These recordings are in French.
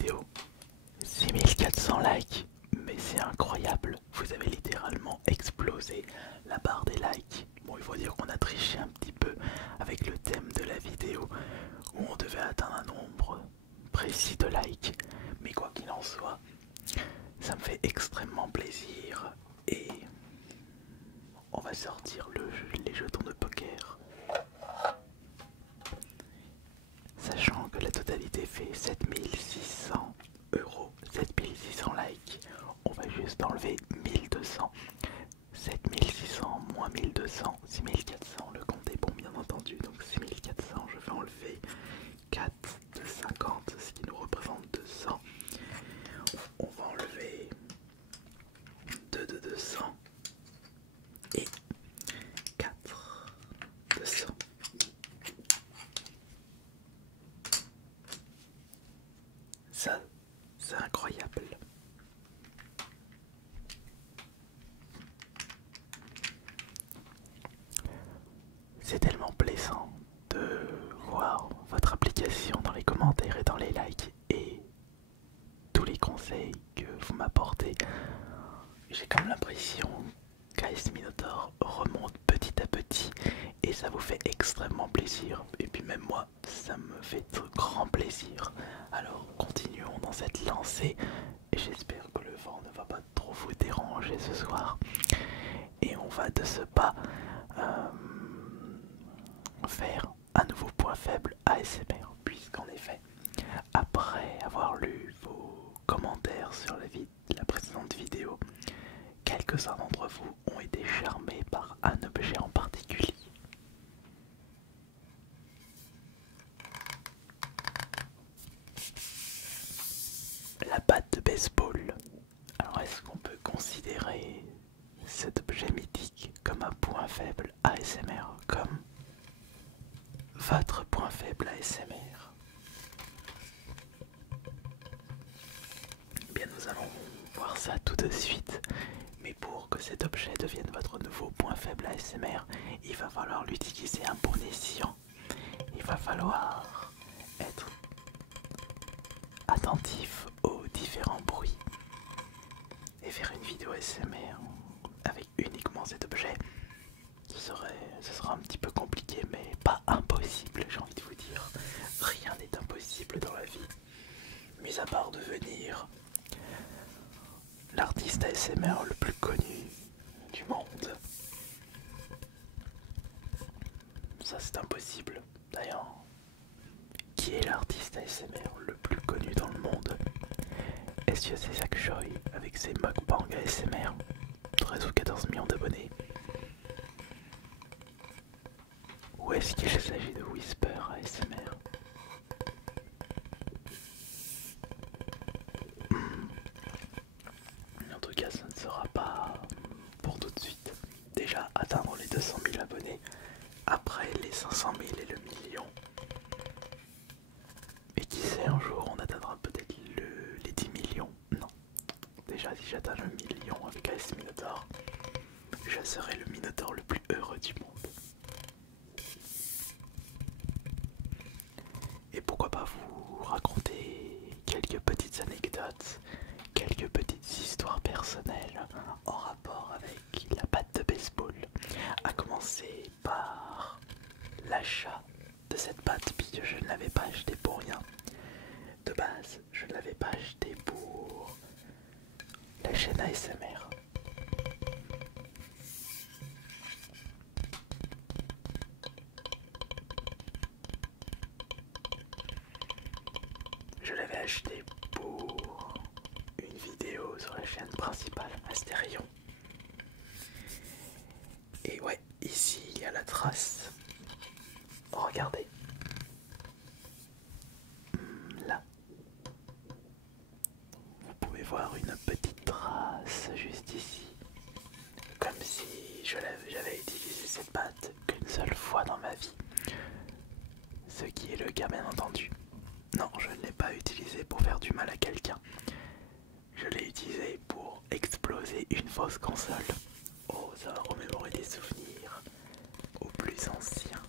vidéo. 6400 likes, mais c'est incroyable, vous avez littéralement explosé la barre des likes. Bon, il faut dire qu'on a triché un petit peu avec le thème de la vidéo où on devait atteindre un nombre précis de likes, mais quoi qu'il en soit, ça me fait extrêmement plaisir et on va sortir les jetons de poker. Sachant que la totalité fait 7600 euros, 7600 likes, on va juste enlever 1200. 7600 moins 1200, 6400, le compte est bon bien entendu, donc 6400, je vais enlever 4 de 50, ce qui nous représente 200. On va enlever 2 de 200 et 4 de 100. Ça, c'est incroyable. C'est tellement plaisant de voir votre application dans les commentaires et dans les likes et tous les conseils que vous m'apportez. J'ai comme l'impression qu'AS Minotaur remonte petit à petit et ça vous fait extrêmement plaisir. Et puis même moi, ça me fait de grand plaisir. Alors continuons dans cette lancée et j'espère que le vent ne va pas trop vous déranger ce soir. Et on va de ce pas faire un nouveau point faible ASMR, puisqu'en effet, après avoir lu vos commentaires sur la précédente vidéo, quelques-uns d'entre vous ont été charmés par un objet en particulier. La batte de baseball. Alors est-ce qu'on peut considérer cet objet mythique comme un point faible ASMR, comme votre point faible ASMR? Eh bien nous allons voir ça tout de suite, mais pour que cet objet devienne votre nouveau point faible ASMR, il va falloir l'utiliser à bon escient. Il va falloir être attentif aux différents bruits et faire une vidéo ASMR avec uniquement cet objet. Ce sera un petit peu compliqué, mais pas impossible, j'ai envie de vous dire. Rien n'est impossible dans la vie, mis à part devenir l'artiste ASMR le plus connu du monde. Ça c'est impossible. D'ailleurs, qui est l'artiste ASMR le plus connu dans le monde? Est-ce que c'est Zach Choi avec ses mukbang ASMR, 13 ou 14 millions d'abonnés? Ou est-ce qu'il s'agit de Whisper ASMR? En tout cas, ça ne sera pas pour tout de suite. Déjà atteindre les 200 000 abonnés, après les 500 000 et le million. Et qui sait, un jour on atteindra peut-être les 10 millions. Non, déjà si j'atteins le million avec AS Minotaur, je serai le Minotaur le plus heureux du monde. Et pourquoi pas vous raconter quelques petites anecdotes, quelques petites histoires personnelles en rapport avec la batte de baseball. À commencer par l'achat de cette batte, puisque je ne l'avais pas achetée pour rien. De base, je ne l'avais pas achetée pour la chaîne ASMR. Je l'avais acheté pour une vidéo sur la chaîne principale Astérion. Et ouais, ici il y a la trace. Regardez. Là. Vous pouvez voir une petite trace juste ici. Comme si j'avais utilisé cette batte qu'une seule fois dans ma vie. Ce qui est le cas bien entendu. Non, je ne l'ai pas utilisé pour faire du mal à quelqu'un. Je l'ai utilisé pour exploser une fausse console. Oh, ça va remémorer des souvenirs aux plus anciens.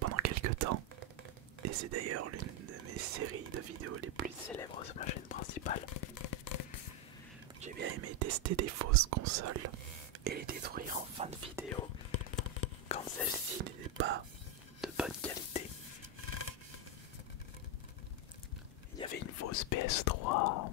Pendant quelques temps, Et c'est d'ailleurs l'une de mes séries de vidéos les plus célèbres sur ma chaîne principale. J'ai bien aimé tester des fausses consoles et les détruire en fin de vidéo quand celle-ci n'était pas de bonne qualité. Il y avait une fausse PS3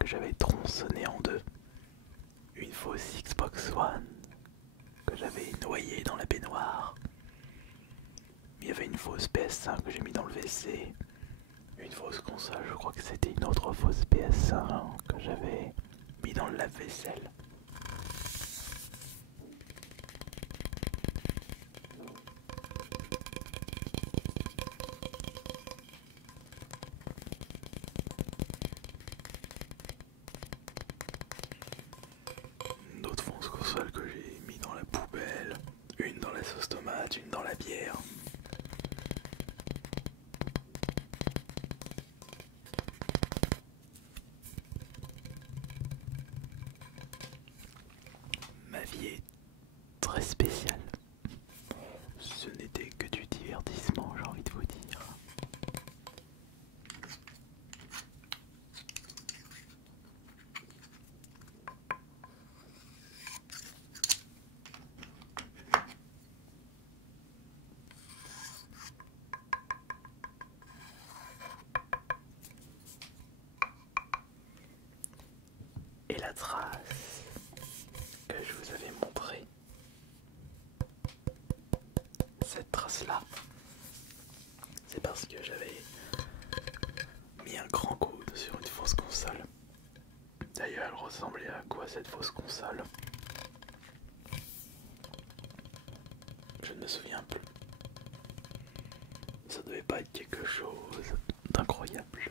que j'avais tronçonnée en deux, une fausse Xbox One que j'avais noyée dans la baignoire. Il y avait une fausse PS5 que j'ai mis dans le WC, une fausse console, je crois que c'était une autre fausse PS5 que j'avais mis dans le lave-vaisselle. D'autres fausses consoles que j'ai mis dans la poubelle, une dans la sauce tomate, une dans la bière. Ma vie est très spéciale. Ce n'était que du divertissement, j'ai envie de vous dire. Et la trace que je vous avais montrée, cette trace-là, c'est parce que j'avais mis un grand coup sur une fausse console. D'ailleurs, elle ressemblait à quoi cette fausse console? Je ne me souviens plus. Ça devait pas être quelque chose d'incroyable.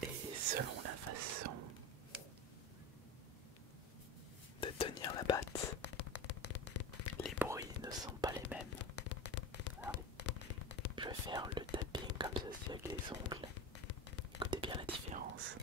Et selon la façon de tenir la batte, les bruits ne sont pas les mêmes. Regardez, je vais faire le tapping comme ceci avec les ongles. Écoutez bien la différence.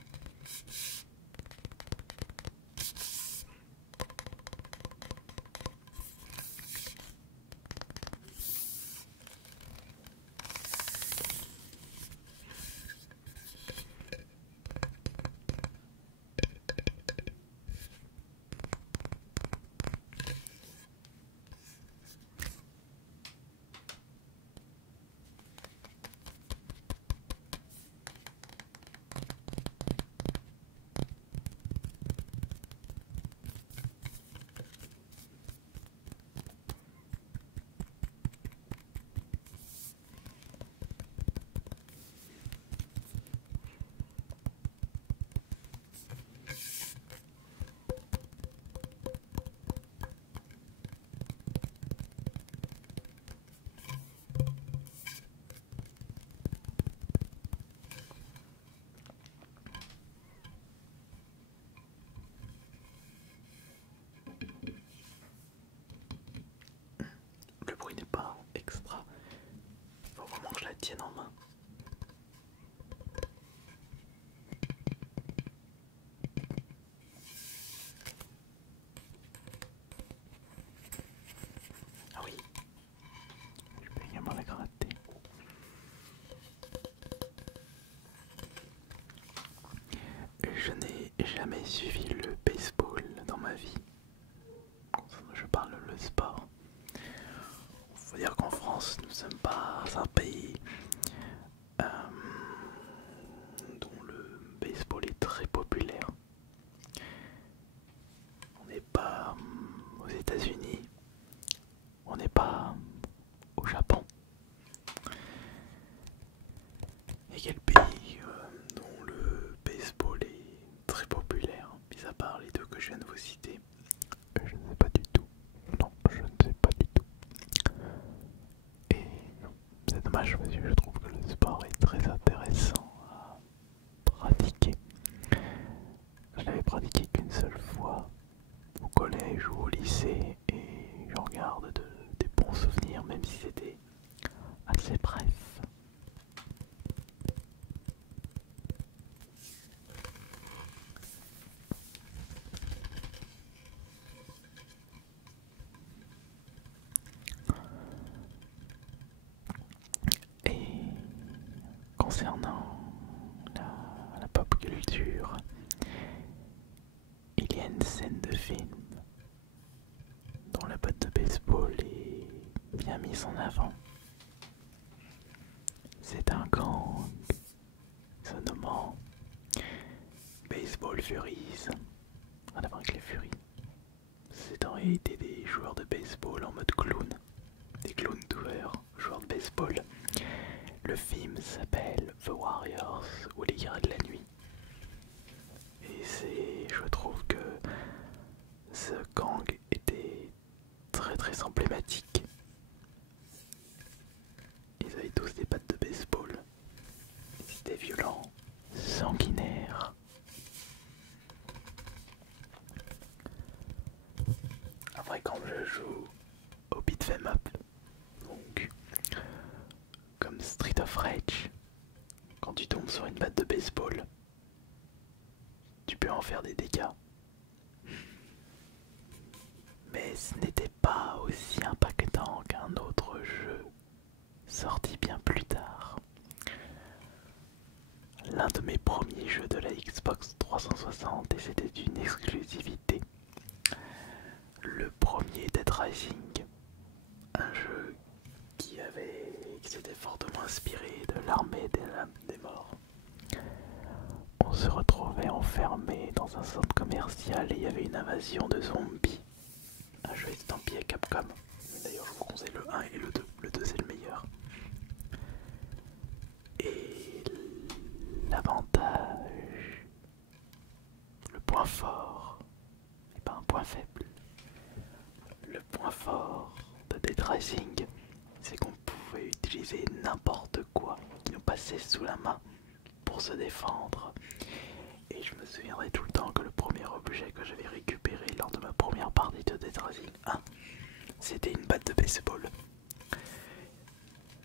Le bruit n'est pas extra. Il faut vraiment que je la tienne en main. Ah oui, je peux également la gratter. Je n'ai jamais suivi le baseball dans ma vie. Je parle le sport. Il faut dire qu'en France, nous ne sommes pas un pays dont le baseball est très populaire. On n'est pas aux États-Unis, on n'est pas au Japon. Et quel pays dont le baseball est très populaire, mis à part les deux que je viens de vous citer? Je ne sais pas du tout. Non, je ne sais pas du tout. Et c'est dommage parce que je trouve que le sport est très intéressant à pratiquer. Je l'avais pratiqué qu'une seule fois souvenir, même si c'était assez bref. Et concernant la pop culture, il y a une scène de film dont la batte de baseball est bien mise en avant. C'est un gang se nommant Baseball Furies, rien à voir avec les Furies. C'est en réalité des joueurs de baseball en mode clown, des clowns tueurs, joueurs de baseball. Le film s'appelle The Warriors ou les guerriers de la nuit. Et je trouve que ce gang était très emblématique. Ils avaient tous des battes de baseball. Ils étaient violents, sanguinaires. Après quand je joue au beat'em up, donc comme Street of Rage, quand tu tombes sur une batte de baseball, tu peux en faire des dégâts. Mais ce n'était pas aussi impactant qu'un autre jeu sorti bien plus tard. L'un de mes premiers jeux de la Xbox 360 et c'était une exclusivité. Le premier Dead Rising, un jeu qui s'était fortement inspiré de l'armée des morts. On se retrouvait enfermé dans un centre commercial et il y avait une invasion de zombies. Un jeu estampillé Capcom. D'ailleurs, je vous conseille le 1 et le 2. Le 2 c'est le meilleur. Et l'avantage, le point fort, et pas un point faible, le point fort de Dead Rising, c'est qu'on pouvait utiliser n'importe quoi qui nous passait sous la main pour se défendre. Et je me souviendrai tout le temps que le premier objet que j'avais récupéré lors de ma première partie de Dead Rising 1, c'était une batte de baseball.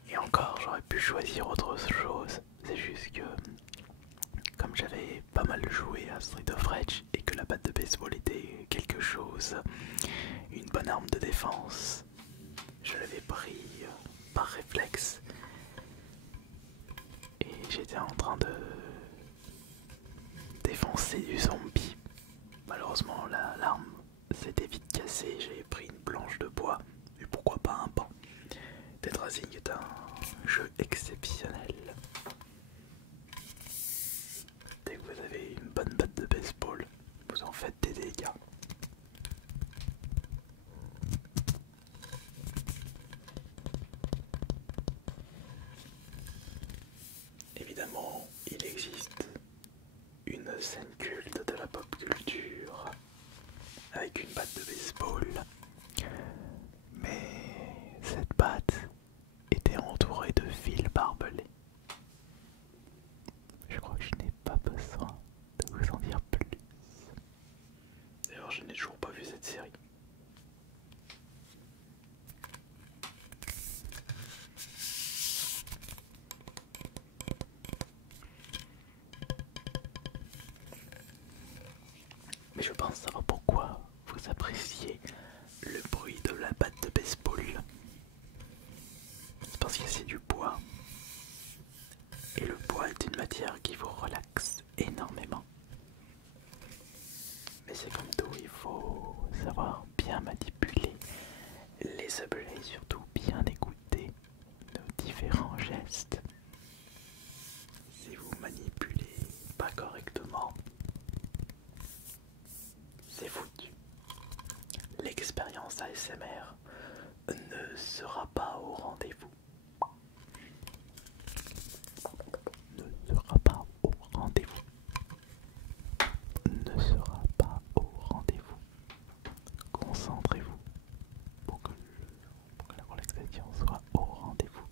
Et encore, j'aurais pu choisir autre chose. C'est juste que, comme j'avais pas mal joué à Street of Rage et que la batte de baseball était quelque chose, une bonne arme de défense, je l'avais pris par réflexe. Et j'étais en train de défoncer du zombie. Malheureusement, l'arme s'était vite cassée. J'avais pris une planche de bois. Et pourquoi pas un banc. Dead Rising est un jeu exceptionnel. Dès que vous avez une bonne batte de baseball, vous en faites des dégâts. Évidemment, il existe une scène culte de la pop culture avec une batte de baseball, mais cette batte était entourée de fils barbelés. Je crois que je n'ai pas besoin de vous en dire plus. D'ailleurs, je n'ai toujours pas vu cette série. Mais je pense savoir pourquoi vous appréciez le bruit de la batte de baseball. C'est parce que c'est du bois. Et le bois est une matière qui vous relaxe énormément. Mais c'est comme tout, il faut savoir bien manipuler les objets et surtout bien écouter nos différents gestes. Si vous manipulez pas correctement, c'est foutu. L'expérience ASMR ne sera pas au rendez-vous. Ne sera pas au rendez-vous. Ne sera pas au rendez-vous. Concentrez-vous pour que la relaxation soit au rendez-vous.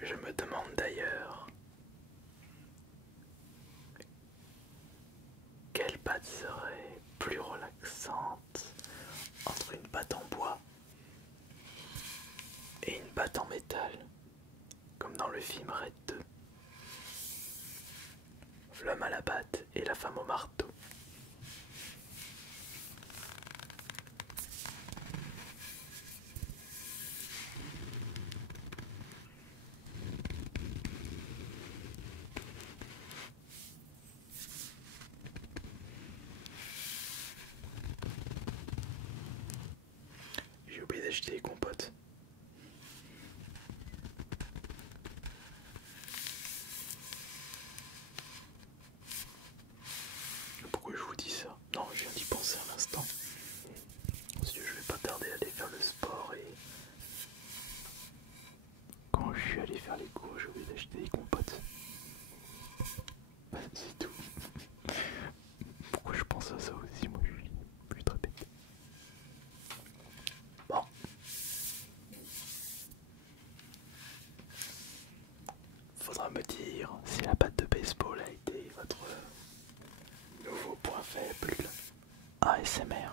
Je me demande d'ailleurs quelle pâte serait plus relaxante entre une pâte en bois et une pâte en métal, comme dans le film Red 2. L'homme à la batte et la femme au marteau. J'ai oublié d'acheter les compotes. Pourquoi je vous dis ça? Non, je viens d'y penser à l'instant. Parce que je vais pas tarder à aller faire le sport et... Quand je suis allé faire les cours, j'ai oublié d'acheter des compotes. C'est tout. Pourquoi je pense à ça aussi? Moi je suis très bête. Bon. Faudra me dire si la batte de baseball a été votre nouveau point faible. ASMR.